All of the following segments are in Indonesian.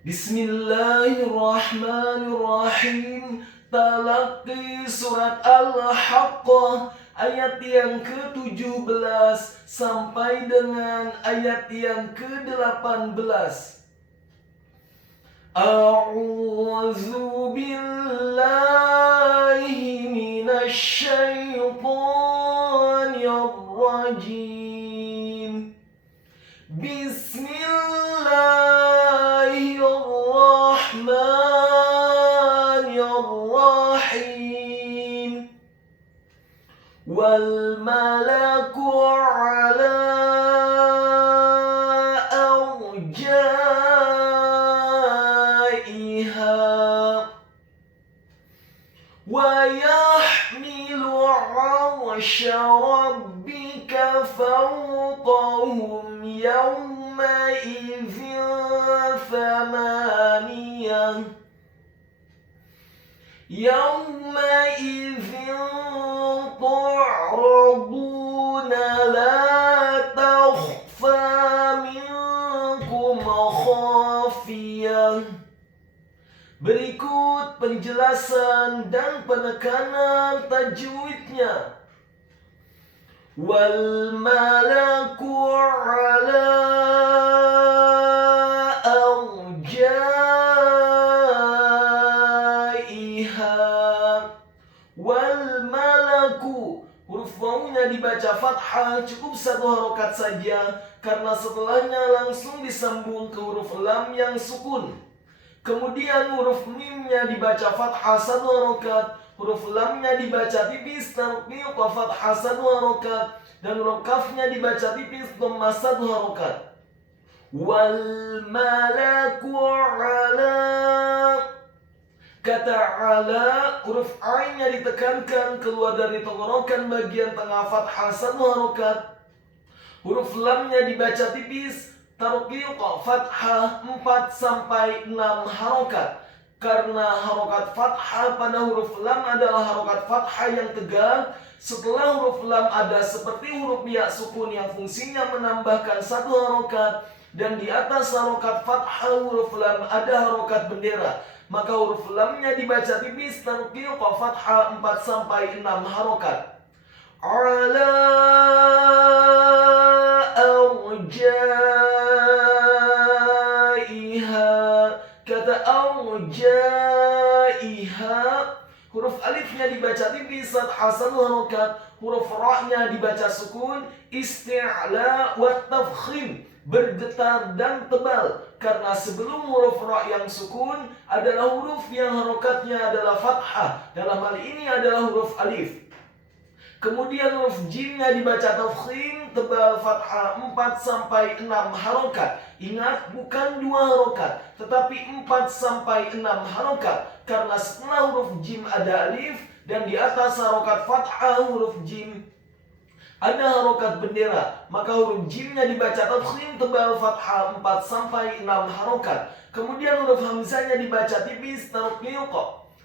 Bismillahirrahmanirrahim. Talaqi surat Al-Haqqah ayat yang ke-17 sampai dengan ayat yang ke-18. A'udzu billahi minasy syaithanir rajim. Bismillahirrahmanirrahim. Wal malaku ala arjaiha wa yahmilu 'arsya rabbika fawqahum yawma'idzin thamaniyah tu'raduna la takhfa minkum khafiyah. Berikut penjelasan dan penekanan tajwidnya. Wal malaku ala arjaiha. Wal malaku, huruf wawunya dibaca fathah, cukup satu harokat saja karena setelahnya langsung disambung ke huruf lam yang sukun. Kemudian huruf mimnya dibaca fathah satu harokat, huruf lamnya dibaca tipis tarqiq fathah satu harokat, dan huruf kafnya dibaca tipis dhamma satu harokat. Wal malaku ala, kata ala, huruf ainnya ditekankan keluar dari tenggorokan bagian tengah fathah satu harokat, huruf lamnya dibaca tipis tarqiq fathah 4 sampai 6 harokat. Karena harokat fathah pada huruf lam adalah harokat fathah yang tegak, setelah huruf lam ada seperti huruf ya sukun yang fungsinya menambahkan satu harokat, dan di atas harokat fathah huruf lam ada harokat bendera, maka huruf lamnya dibaca tipis tarqiq fathah 4 sampai 6 harokat. Ala arjaiha, kata arjaiha, huruf alifnya dibaca tipis fathah satu harokat, huruf ra-nya dibaca sukun isti'la wa tafkhim, bergetar dan tebal, karena sebelum huruf ra yang sukun adalah huruf yang harokatnya adalah fathah, dalam hal ini adalah huruf alif. Kemudian huruf jimnya dibaca tafkhim tebal fathah 4 sampai 6 harokat. Ingat, bukan 2 harokat, tetapi 4 sampai 6 harokat, karena setelah huruf jim ada alif, dan di atas harokat fathah huruf jim ada harokat bendera, maka huruf jimnya dibaca tafkhim tebal fathah 4 sampai 6 harokat. Kemudian huruf hamzahnya dibaca tipis tarqiq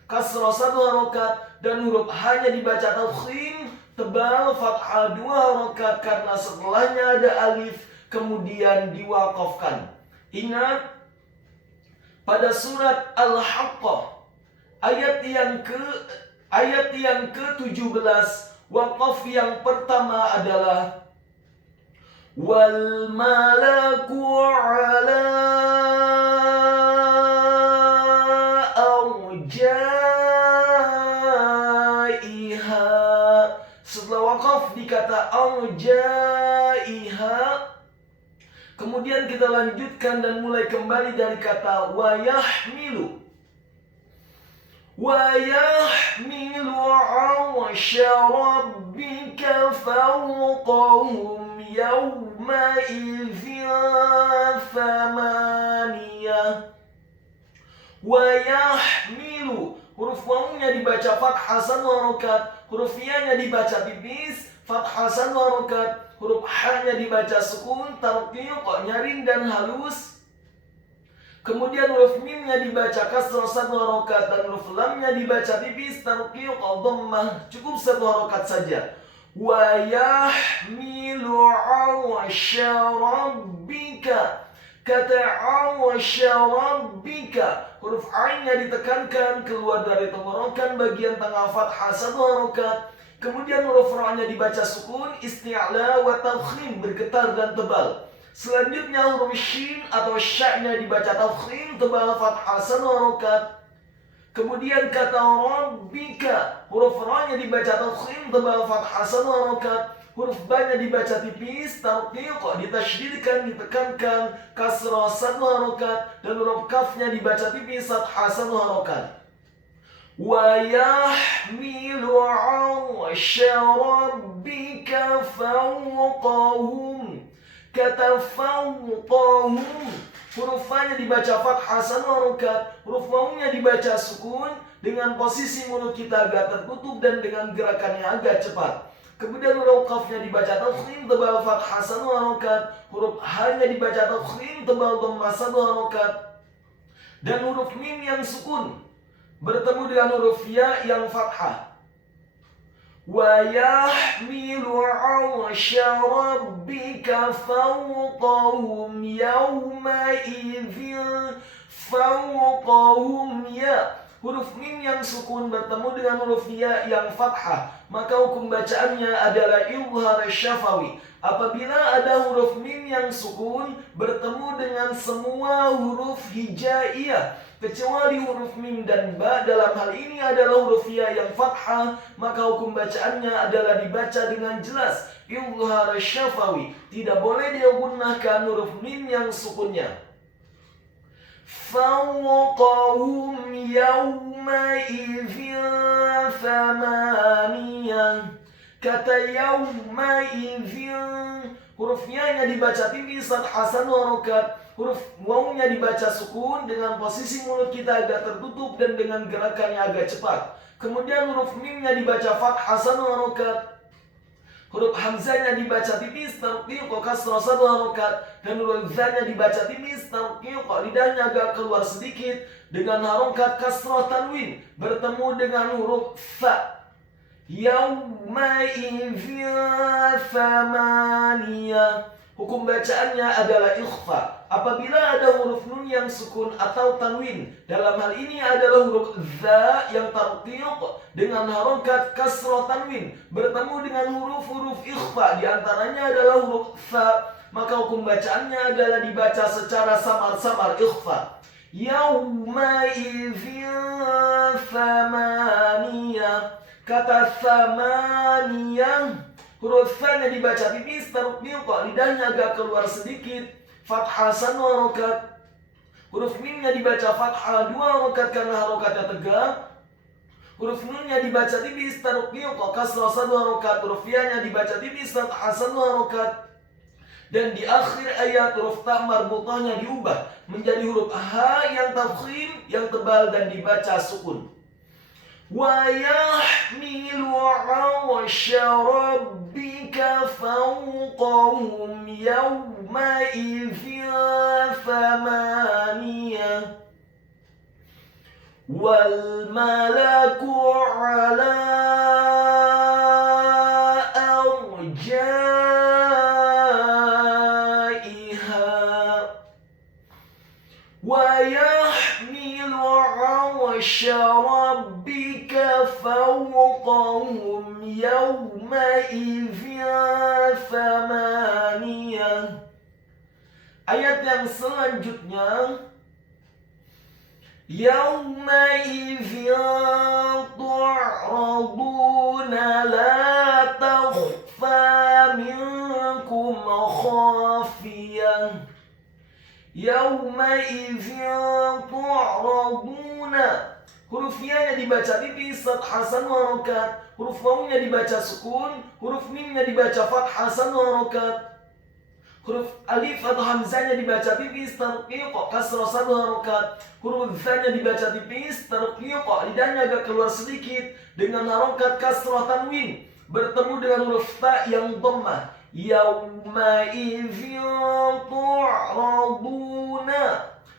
kasrah satu harokat, dan huruf h-nya dibaca tafkhim tebal fathah 2 harokat karena setelahnya ada alif kemudian diwaqafkan. Ingat, pada surat Al-Haqqah ayat yang ke-17, waqaf yang pertama adalah wal malaku ala arjaiha. Setelah waqaf dikata arjaiha, kemudian kita lanjutkan dan mulai kembali dari kata wa yahmilu. Wa yahmilu 'arsya rabbika fawqahum yawma'idzin thamaniyah. Wa yahmilu, huruf wawunya dibaca fathah satu harokat, huruf ya-nya dibaca tipis fathah satu harokat, huruf h-nya dibaca sukun tarqiq nyaring dan halus. Kemudian huruf mimnya dibaca kasrah satu harokat, dan huruf lamnya dibaca tipis tarqiq dhammah, cukup satu harokat saja. Wa yahmilu 'arsya rabbika, Kata awasya rabbika, huruf ainnya ditekankan keluar dari tenggorokan bagian tengah fathah 1 harokat. Kemudian huruf ra-nya dibaca sukun, isti'la wa tafkhim, bergetar dan tebal. Selanjutnya huruf shin atau sya-nya dibaca tafkhim, tebal, fathah 1 harokat. Kemudian kata rabbika, huruf ra-nya dibaca tafkhim, tebal, fathah 1 harokat. Huruf ba-nya dibaca tipis, tarqiq, ditasydidkan, ditekankan, kasrah 1 harokat. Dan huruf kaf-nya dibaca tipis, fathah 1 harokat. Wa yahmilu 'arsya rabbika fawqahum. Kata fawqahum, huruf fa-nya dibaca fathah 1 harokat, huruf waw-nya dibaca sukun dengan posisi mulut kita agak tertutup dan dengan gerakan yang agak cepat. Kemudian huruf kaf-nya dibaca tafkhim, tebal, fathah 1 harokat, huruf ha-nya dibaca tafkhim, tebal, dhammah 1 harokat. Dan huruf mim yang sukun bertemu dengan huruf ya yang fathah. Wa yahmilu 'arsya rabbika fawqahum yawma idzin fawqahum ya. Huruf mim yang sukun bertemu dengan huruf ya yang fathah, maka hukum bacaannya adalah izhar syafawi. Apabila ada huruf mim yang sukun bertemu dengan semua huruf hijaiyah kecuali huruf mim dan ba, dalam hal ini adalah huruf ya yang fathah, maka hukum bacaannya adalah dibaca dengan jelas izhar syafawi. Tidak boleh digunakan huruf mim yang sukunnya. Fawqahum yawma idzin thamaniyah. Kata yawma idzin, huruf ya-nya dibaca tipis, fathah 1 harokat, huruf waw-nya dibaca sukun dengan posisi mulut kita agak tertutup dan dengan gerakan yang agak cepat. Kemudian huruf mim-nya dibaca fathah 1 harokat, huruf hamzahnya dibaca tipis, tarqiq, kasrah 1 harokat, dan huruf za-nya dibaca tipis, tarqiq, lidahnya agak keluar sedikit dengan harokat kasrah tanwin bertemu dengan huruf fa. Yawma idzin thamaniyah. Hukum bacaannya adalah ikhfa. Apabila ada huruf nun yang sukun atau tanwin, dalam hal ini adalah huruf za yang tarqiq dengan harokat kasrah tanwin bertemu dengan huruf-huruf ikhfa, di antaranya adalah huruf tha, maka hukum bacaannya adalah dibaca secara samar-samar ikhfa. Yawma idzin thamaniyah. Kata thamaniyah, huruf fa-nya dibaca tipis, tarqiq, lidahnya agak keluar sedikit, fathah 1 harokat. Huruf mim-nya dibaca fathah 2 harokat karena harokatnya tegak. Huruf nun-nya dibaca tipis, tarqiq, kasrah 1 harokat. Huruf ya-nya dibaca tipis, fathah 1 harokat. Dan di akhir ayat huruf ta marbutahnya diubah menjadi huruf ha yang tafkhim, yang tebal dan dibaca sukun. Wa yahmilu 'arsya rabbika fawqahum yawma idzin thamaniyah. Wal malaku 'ala arjaiha. Wa yahmilu 'arsya rabbika fawqahum yawma idzin thamaniyah. Ayat yang selanjutnya, yawma idzin tu'raduna la takhfa minkum khafiyah. Yawma idzin tu'raduna, huruf ya-nya dibaca tipis, fathah 1 harokat, huruf waw-nya dibaca sukun, huruf mim-nya dibaca fathah 1 harokat, huruf alif atau hamzahnya dibaca tipis, tarqiq, kasrah 1 harokat, huruf za-nya dibaca tipis, tarqiq, lidahnya agak keluar sedikit dengan harokat kasrah tanwin bertemu dengan huruf ta yang dhammah. Yawma idzin tu'raduna.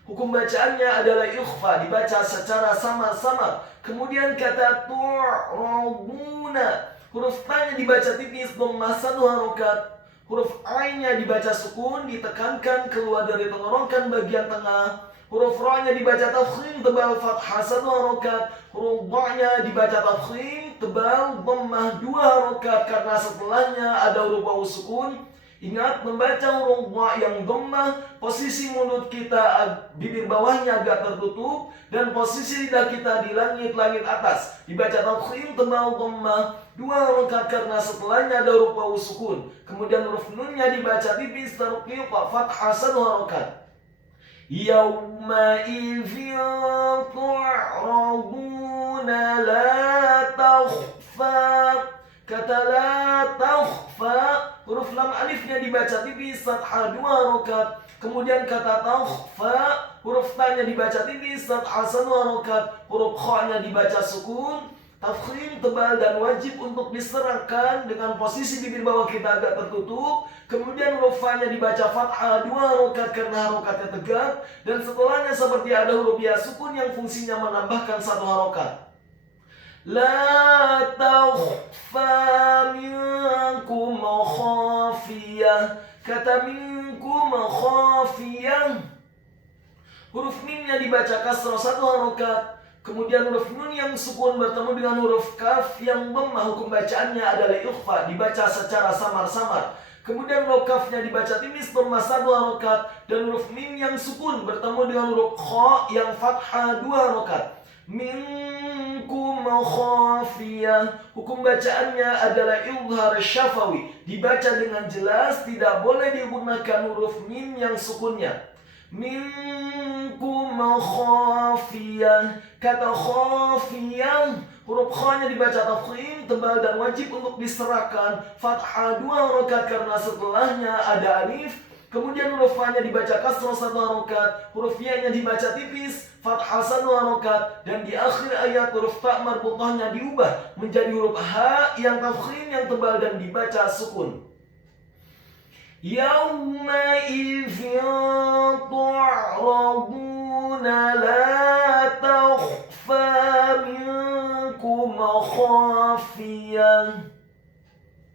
Hukum bacaannya adalah ikhfa, dibaca secara samar-samar. Kemudian kata tu'raduna, huruf ta-nya dibaca tipis, dhammah 1 harokat, Huruf A-nya dibaca sukun, ditekankan keluar dari tenggorokan bagian tengah. Huruf Ra-nya dibaca tafkhim, tebal fathah 1 harokat. Huruf Dha-nya dibaca tafkhim, tebal dhammah 2 harokat. Karena setelahnya ada huruf wawu sukun. Ingat, membaca huruf Dha yang dhammah, posisi mulut kita, bibir bawahnya agak tertutup, dan posisi lidah kita di langit-langit atas. Dibaca tafkhim, tebal dhammah 2 harokat karena setelahnya ada huruf wawu sukun. Kemudian huruf Nun-nya dibaca tipis, terqiq, fathah 1 harokat. Yawma'idhin tu'raduna la takhfa. Kata la takhfa, huruf lam alifnya dibaca tipis, fathah 2 harokat. Kemudian kata takhfa, huruf ta-nya dibaca tipis, fathah 1 harokat. Huruf kha-nya dibaca sukun, tafkhim, tebal, dan wajib untuk diserahkan dengan posisi bibir bawah kita agak tertutup. Kemudian huruf fa-nya dibaca fathah 2 harokat karena harokatnya tegak. Dan setelahnya seperti ada huruf ya sukun yang fungsinya menambahkan 1 harokat. La takhfa minkum khafiyah. Kata minkum khafiyah, huruf mim-nya dibaca kasrah 1 harokat. Kemudian huruf nun yang sukun bertemu dengan huruf kaf yang dhammah, hukum bacaannya adalah ikhfa, dibaca secara samar-samar. Kemudian huruf kafnya dibaca tipis, dhammah 1 harokat. Dan huruf mim yang sukun bertemu dengan huruf kha yang fathah 2 harokat. Minkum khafiyah, hukum bacaannya adalah idhar syafawi, dibaca dengan jelas, tidak boleh digunakan huruf mim yang sukunnya. Minkum khafiyah. Kata khafiyah, huruf kha-nya dibaca tafkhim, tebal, dan wajib untuk diserahkan, fathah 2 harokat karena setelahnya ada alif. Kemudian huruf fa-nya dibaca kasrah 1 harokat, huruf ya-nya dibaca tipis, fathah 1 harokat, dan di akhir ayat huruf ta marbutahnya diubah menjadi huruf ha yang tafkhim yang tebal dan dibaca sukun. Yawma idhin tu'raduna la takhfa minkum khafiyah.